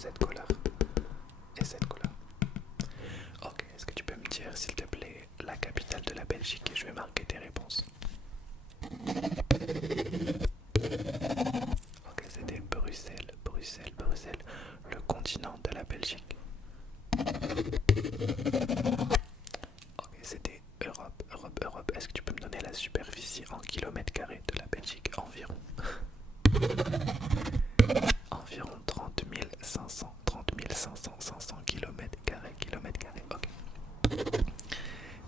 cette couleur et cette couleur. Ok, est-ce que tu peux me dire s'il te plaît la capitale de la Belgique et je vais marquer tes réponses. Ok, c'était Bruxelles, Bruxelles, Bruxelles, le continent de la Belgique. Ok, c'était Europe, Europe, Europe. Est-ce que tu peux me donner la superficie en kilomètres carrés de la Belgique environ? Environ 30 500 kilomètres carrés, ok.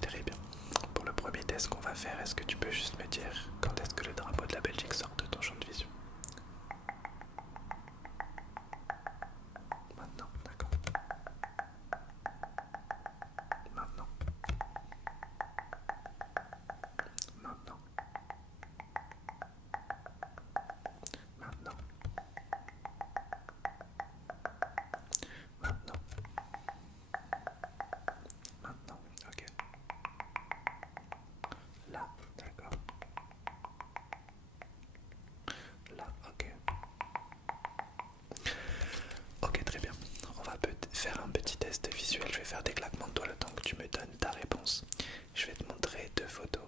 Très bien. Pour le premier test qu'on va faire, est-ce que tu peux juste me dire quand est-ce que le drapeau de la Belgique sort de ton champ de vision? Maintenant, d'accord. Maintenant, maintenant, maintenant, maintenant, maintenant, ok. Là, d'accord. Là, ok. Ok, très bien. On va faire un petit test visuel. Je vais faire des claquements de doigts le temps que tu me donnes ta réponse. Je vais te montrer deux photos.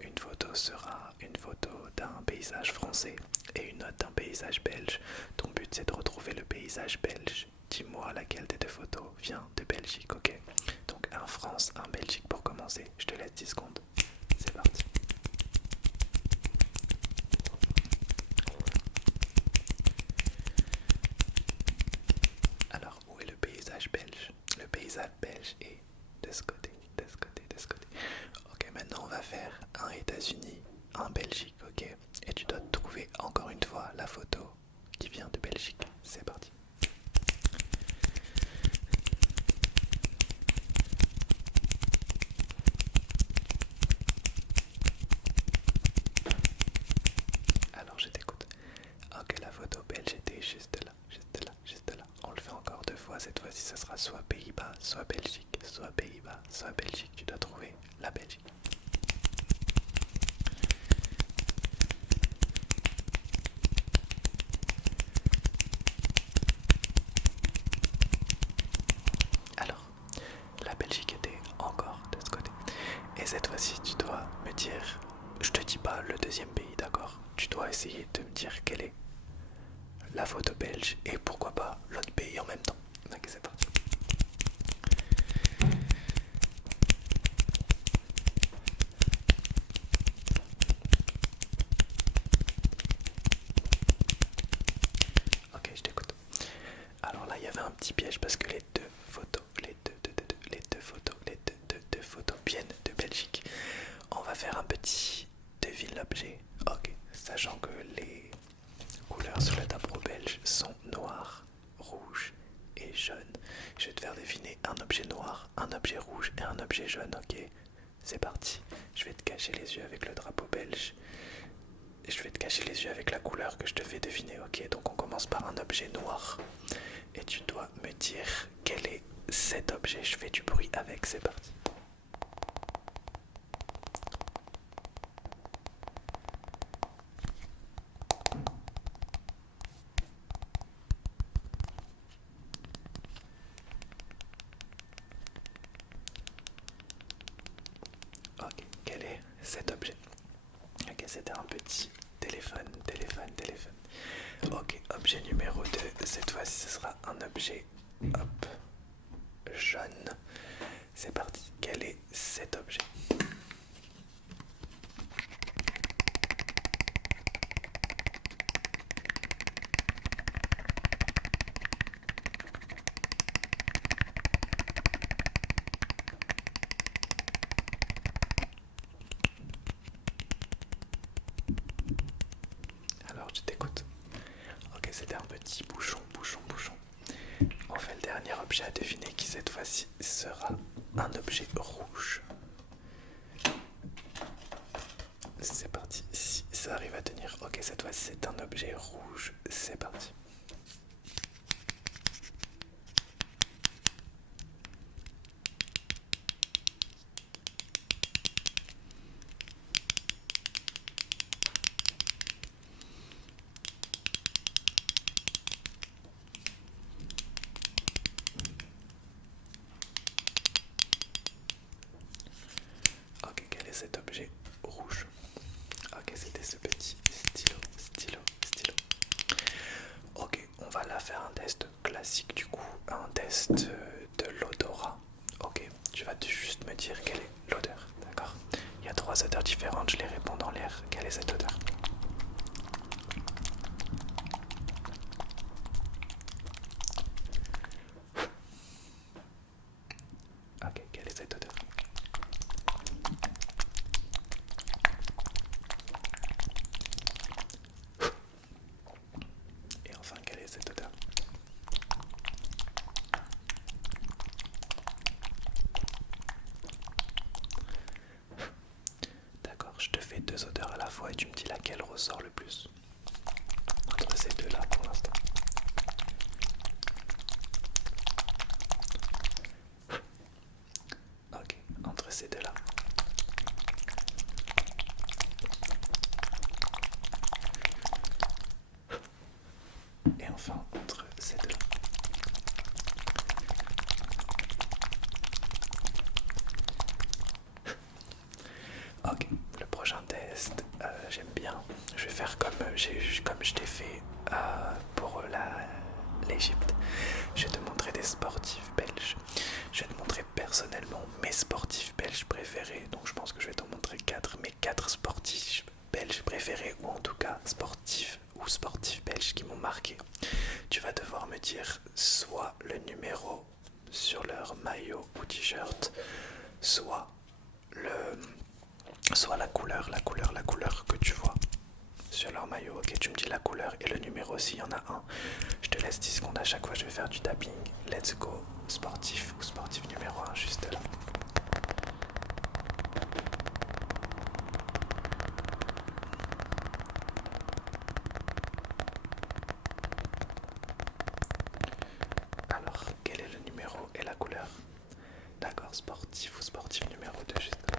Une photo sera une photo d'un paysage français et une autre d'un paysage belge. Ton but c'est de retrouver le paysage belge. Dis-moi laquelle des deux photos vient de Belgique, ok? Donc un France, un Belgique pour commencer. Je te laisse 10 secondes. C'est parti. Alors, où est le paysage belge? Le paysage belge est de ce côté, de ce côté, de ce côté. Ok, maintenant on va faire un États-Unis, un Belgique, ok? Et tu dois trouver encore une fois la photo qui vient de Belgique. C'est parti. Alors je t'écoute. Ok, la photo belge était juste là, juste là, juste là. On le fait encore deux fois. Cette fois-ci, ce sera soit Pays-Bas, soit Belgique, soit Pays-Bas, soit Belgique. Tu dois trouver la Belgique. Alors, la Belgique était encore de ce côté. Et cette fois-ci, tu dois me dire, je te dis pas le deuxième pays, d'accord? Tu dois essayer de me dire quelle est la photo belge et pourquoi pas l'autre pays en même temps. Ok, c'est parti. Ok, je t'écoute. Alors là, il y avait un petit piège parce que les deux photos, les deux photos, deux photos viennent de Belgique. On va faire un petit devine l'objet. Ok, sachant que les couleurs sur le tableau belge sont noires, rouges et jaunes. Je vais te faire deviner un objet noir, un objet rouge et un objet jaune. Ok, c'est parti. Je vais te cacher les yeux avec le drapeau belge. Et je vais te cacher les yeux avec la couleur que je te fais deviner. Ok, donc on commence par un objet noir. Et tu dois me dire quel est cet objet. Je fais du bruit avec, c'est parti. Ok, quel est cet objet? Ok, c'était un petit téléphone, téléphone, téléphone. Ok, objet numéro 2. Cette fois-ci, ce sera un objet, hop, jaune. C'est parti. Quel est cet objet? Alors, tu t'écoutes. Ok, c'était un petit bouchon, bouchon, bouchon. On fait le dernier objet à deviner qui cette fois-ci sera un objet rouge. C'est parti. Si ça arrive à tenir. Ok, cette fois-ci c'est un objet rouge. C'est parti. classique du coup, un test de l'odorat. Ok, tu vas juste me dire quelle est l'odeur, d'accord? Il y a trois odeurs différentes, je les réponds dans l'air. Quelle est cette odeur? Ok, quelle est cette odeur? Et enfin, quelle est cette odeur? D'accord, je te fais deux odeurs à la fois et tu me dis laquelle ressort le plus entre ces deux-là pour l'instant. Ok, entre ces deux-là. Et enfin, entre ces deux-là. Ok, le prochain test, j'aime bien. Je vais faire comme je t'ai fait pour l'Égypte. Je vais te montrer des sportifs belges. Je vais te montrer personnellement mes sportifs belges préférés. Donc je pense que je vais t'en montrer mes quatre sportifs belges préférés, ou en tout cas sportifs ou sportifs belges qui m'ont marqué. Tu vas devoir me dire soit le numéro sur leur maillot ou t-shirt, soit la couleur que tu vois sur leur maillot. Ok, tu me dis la couleur et le numéro s'il y en a un. Je te laisse 10 secondes à chaque fois, je vais faire du tapping. Let's go, sportif ou sportif numéro un juste là. Alors, quel est le numéro et la couleur? D'accord, sportif ou sportif numéro 2 juste là.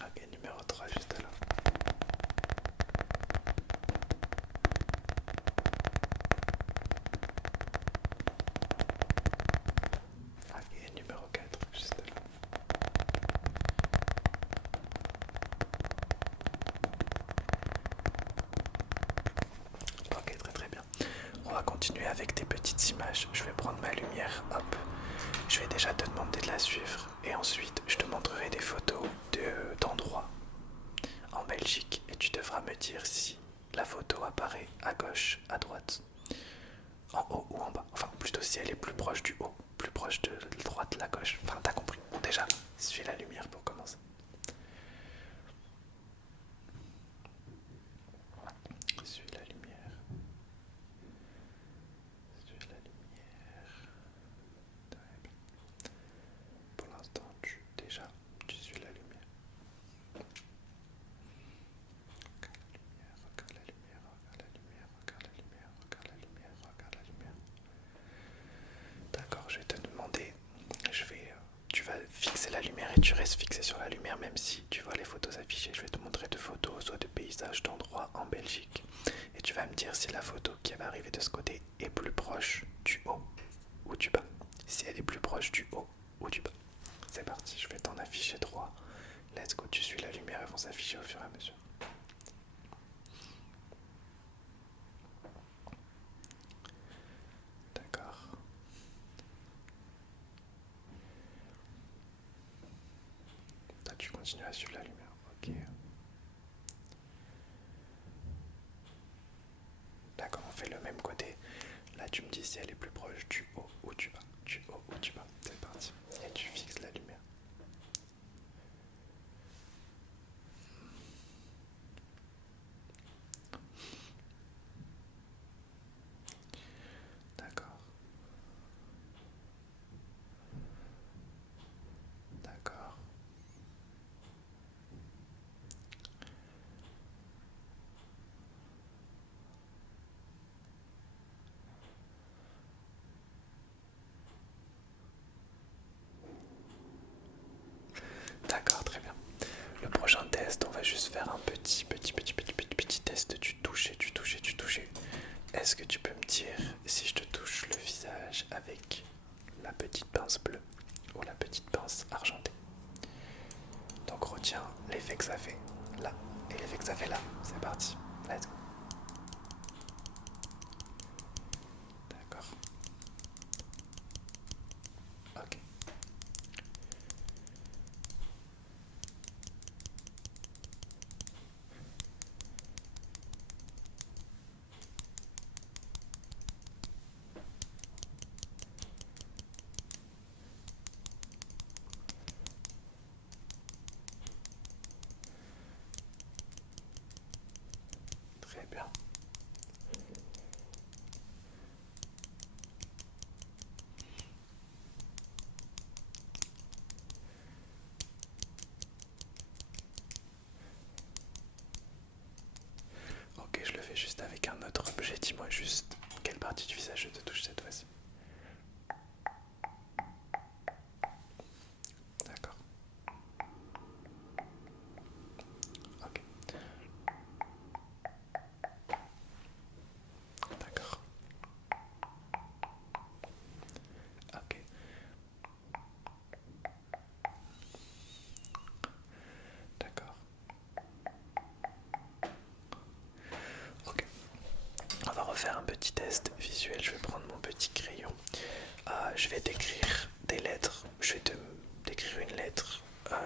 Ok, numéro 3 juste là. Ok, numéro 4 juste là. Ok, très très bien. On va continuer avec des petites images. Je vais prendre ma lumière, hop. Je vais déjà te demander de la suivre. Et ensuite, je te montrerai des photos d'endroits en Belgique. Et tu devras me dire si la photo apparaît à gauche, à droite, en haut ou en bas. Enfin, plutôt si elle est plus proche du haut, plus proche de la droite, la gauche. Enfin, t'as compris. Bon, déjà, suis la lumière pour commencer. Suis la lumière. Suis la lumière. Pour l'instant, tu suis la lumière. Regarde la lumière, regarde la lumière, regarde la lumière, regarde la lumière, regarde la lumière. D'accord, je vais te demander, tu vas fixer la lumière et tu restes fixé sur la lumière même si tu vois les photos affichées. Je vais te montrer deux photos, soit de paysages, d'endroits en Belgique. Et tu vas me dire si la photo qui va arriver de ce côté est plus proche du haut ou du bas. Si elle est plus proche du haut ou du bas. C'est parti, je vais t'en afficher trois. Let's go, tu suis la lumière, elles vont s'afficher au fur et à mesure. D'accord. Toi, tu continues à suivre la lumière. Ok. D'accord, on fait le même côté. Là, tu me dis si elle est plus proche du haut ou du bas. Du haut ou du bas. C'est parti. Et tu fixes la lumière. D'accord. D'accord.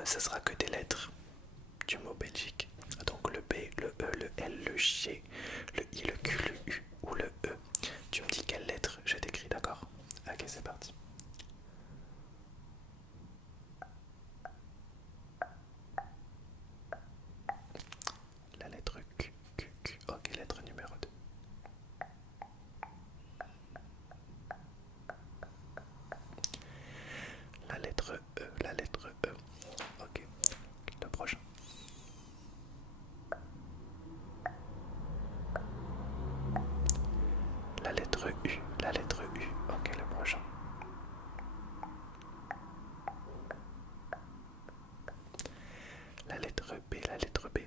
ce sera que des lettres du mot Belgique. Donc le B, le E, le L, le G, le I, le Q, le U ou le E. Tu me dis quelle lettre je t'écris, d'accord? Ok, c'est parti. La lettre Q, Q, Q. Ok, lettre numéro 2. La lettre E, la lettre E. Ok, le prochain. La lettre U, la lettre U. Ok, le prochain. La lettre B, la lettre B.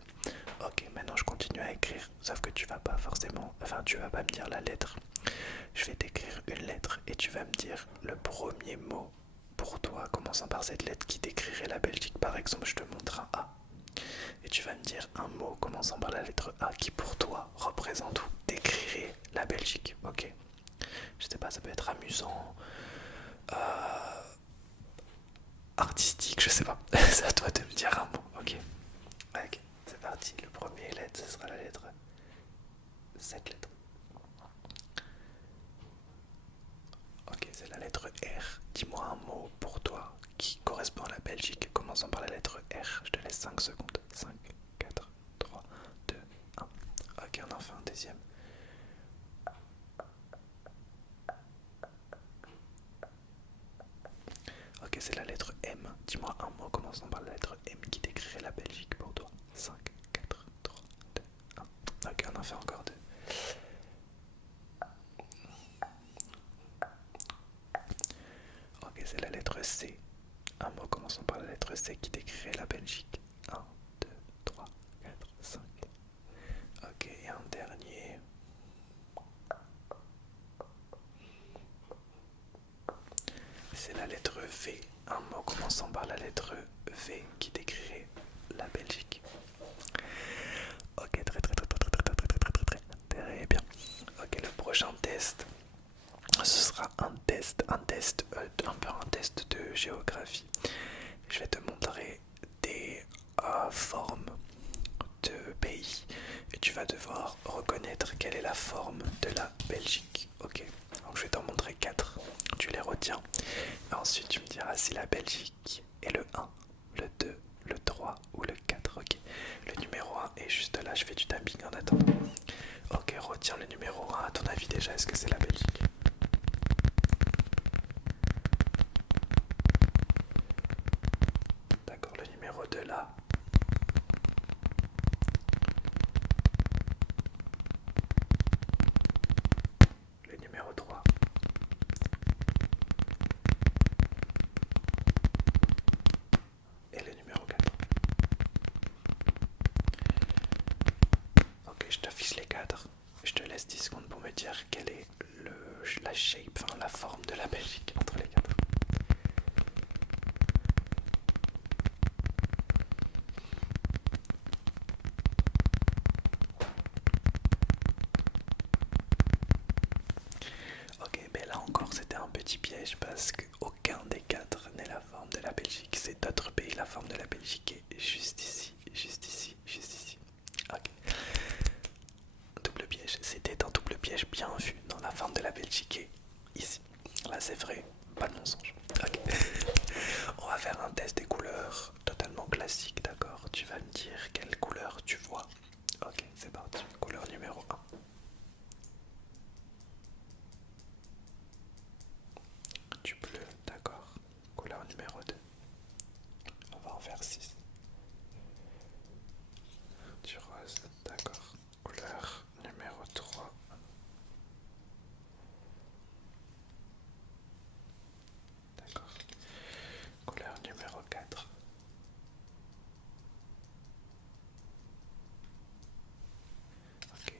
Ok, maintenant je continue à écrire, sauf que tu vas pas forcément, enfin tu vas pas me dire la lettre. Je vais t'écrire une lettre et tu vas me dire le premier mot pour toi, commençant par cette lettre qui décrirait la Belgique. Par exemple, je te montre un A. Et tu vas me dire un mot commençant par la lettre A qui pour toi représente ou décrirait la Belgique. Ok. Je sais pas, ça peut être amusant, artistique, je sais pas. C'est à toi de me dire un mot. Ok. Ok, c'est parti. Le premier lettre, ce sera la lettre. Cette lettre. Ok, c'est la lettre R. Dis-moi un mot pour toi qui correspond à la Belgique, commençant par la lettre R. Je te laisse 5 secondes. 5, 4, 3, 2, 1. Ok, on en fait un deuxième. Ok, c'est la lettre M. Dis-moi un mot commençant par la lettre M qui décrirait la Belgique pour toi. 5, 4, 3, 2, 1. Ok, on en fait encore deux. Ok, c'est la lettre C. Un mot commençant par la lettre C qui décrirait la Belgique. 1, 2, 3, 4, 5. Ok, et un dernier. C'est la lettre V. Un mot commençant par la lettre V qui décrirait la Belgique. Ok, très bien. Ok, le prochain test, ce sera un test, un peu un test de géographie. Je vais te montrer des formes de pays et tu vas devoir reconnaître quelle est la forme de la Belgique. Ok, donc je vais t'en montrer 4. Tu les retiens. Et ensuite tu me diras si la Belgique est le 1, le 2, le 3 ou le 4. Ok, le numéro 1 est juste là. Je fais du tapping en attendant. Ok, retiens le numéro 1. À ton avis déjà, est-ce que c'est la Belgique? D'accord, le numéro 2 là. Le numéro 3. Et le numéro 4. Ok, je t'affiche les 4. Je te laisse 10 secondes pour me dire quelle est la shape, enfin la forme de la Belgique entre les 4. Ok, mais là encore c'était un petit piège parce qu'aucun des 4 n'est la forme de la Belgique. C'est d'autres pays, la forme de la Belgique est juste ici, juste ici, juste ici. Ok. Double piège, c'était un double piège bien vu dans la forme de la Belgique et ici. Là c'est vrai, pas de mensonge. Ok. On va faire un test des couleurs totalement classique, d'accord? Tu vas me dire quelle couleur tu vois. Ok, c'est parti. Couleur numéro 1. Du bleu, d'accord. Couleur numéro 2. On va en faire 6. Du rose, d'accord. Couleur numéro 3. D'accord. Couleur numéro 4. Ok.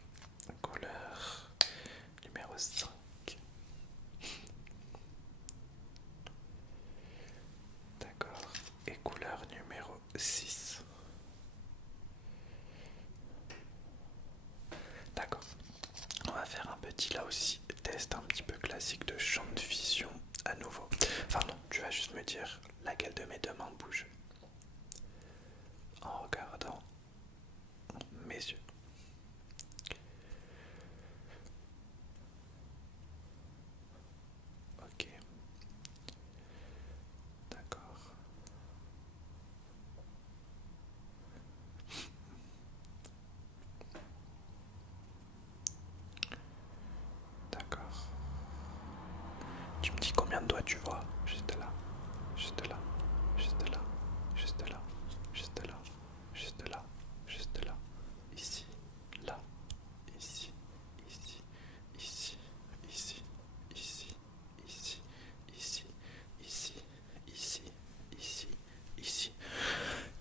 tu vois, juste là, juste là, juste là, juste là, juste là, juste là, juste là, ici, là, ici, ici, ici, ici, ici, ici, ici, ici, ici, ici, ici.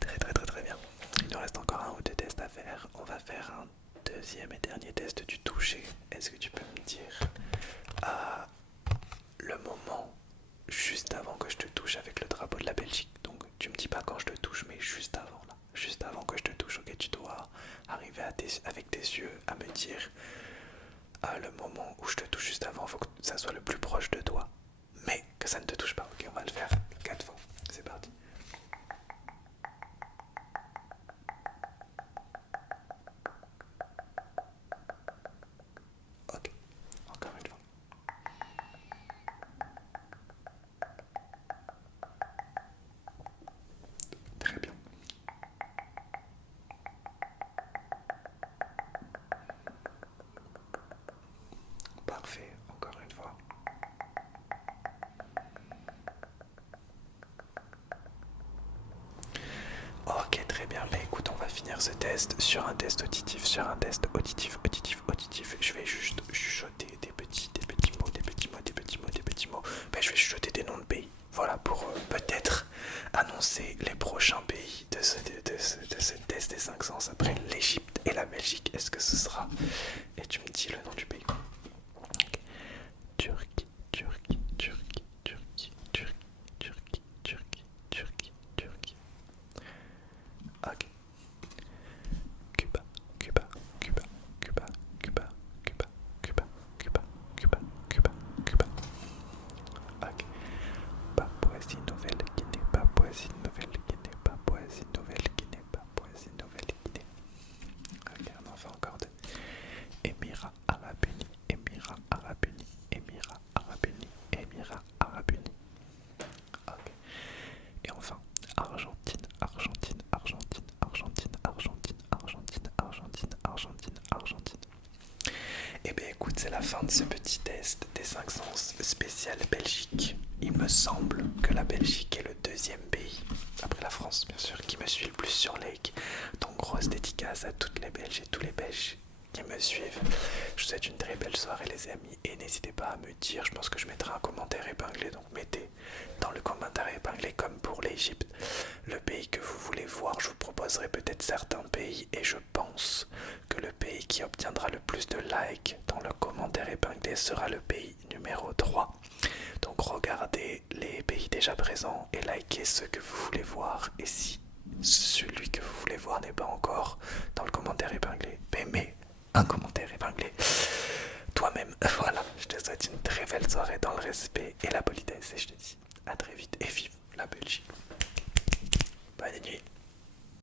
Très très très très bien. Il nous reste encore un ou deux tests à faire. On va faire un deuxième et dernier test du toucher. Est-ce que tu peux me dire le moment juste avant que je te touche avec le drapeau de la Belgique? Donc tu me dis pas quand je te touche, mais juste avant là. Juste avant que je te touche, ok? Tu dois arriver avec tes yeux à me dire le moment où je te touche juste avant, faut que ça soit le plus proche de toi. Mais que ça ne te touche pas, ok? On va le faire 4 fois. C'est parti. Ok, encore une fois. Très bien. Parfait, encore une fois. Ok, très bien. Mais écoute, on va finir ce test sur un test auditif, sur un test auditif, auditif, auditif. Je vais juste chuchoter des petits mots, des petits mots, des petits mots, des petits mots. Ben, je vais chuchoter des noms de pays. Voilà, pour peut-être annoncer les prochains pays de ce test des 5 sens après l'Égypte et la Belgique. Est-ce que ce sera? Et tu me dis le nom du pays. Turquie, Turquie, Turquie, Turquie, Turquie, Turquie, Turquie, Turquie, Turquie. Ok. Cuba, Cuba, Cuba, Cuba, Cuba, Cuba, Cuba, Cuba, Cuba, Cuba, Cuba. Ok. Papouasie-Nouvelle-Guinée, Papouasie-Nouvelle-Guinée, Papouasie-Nouvelle-Guinée, Papouasie-Nouvelle-Guinée. Ok, on en fait encore deux. Émirats Arabes Unis, Émirats Arabes Unis, Émirats Arabes Unis, Émirats Arabes Unis. Ok. Et enfin, Argentine, Argentine, Argentine, Argentine, Argentine, Argentine, Argentine, Argentine, Argentine. Et bien écoute, c'est la fin de ce petit test des 5 sens spécial Belgique. Il me semble que la Belgique est le deuxième pays, après la France bien sûr, qui me suit le plus sur Lake. Donc grosse dédicace à toutes les Belges et tous les Belges qui me suivent. Je vous souhaite une très belle soirée les amis et n'hésitez pas à me dire, je pense que je mettrai un commentaire épinglé, donc mettez dans le commentaire épinglé comme pour l'Égypte le pays que vous voulez voir. Je vous proposerai peut-être certains pays et je pense que le pays qui obtiendra le plus de likes dans le commentaire épinglé sera le pays numéro 3. Donc regardez les pays déjà présents et likez ceux que vous voulez voir, et si celui que vous voulez voir n'est pas encore dans le commentaire épinglé, mets un commentaire épinglé toi-même. Voilà, je te souhaite une très belle soirée dans le respect et la politesse et je te dis à très vite et vive la Belgique. Bonne nuit.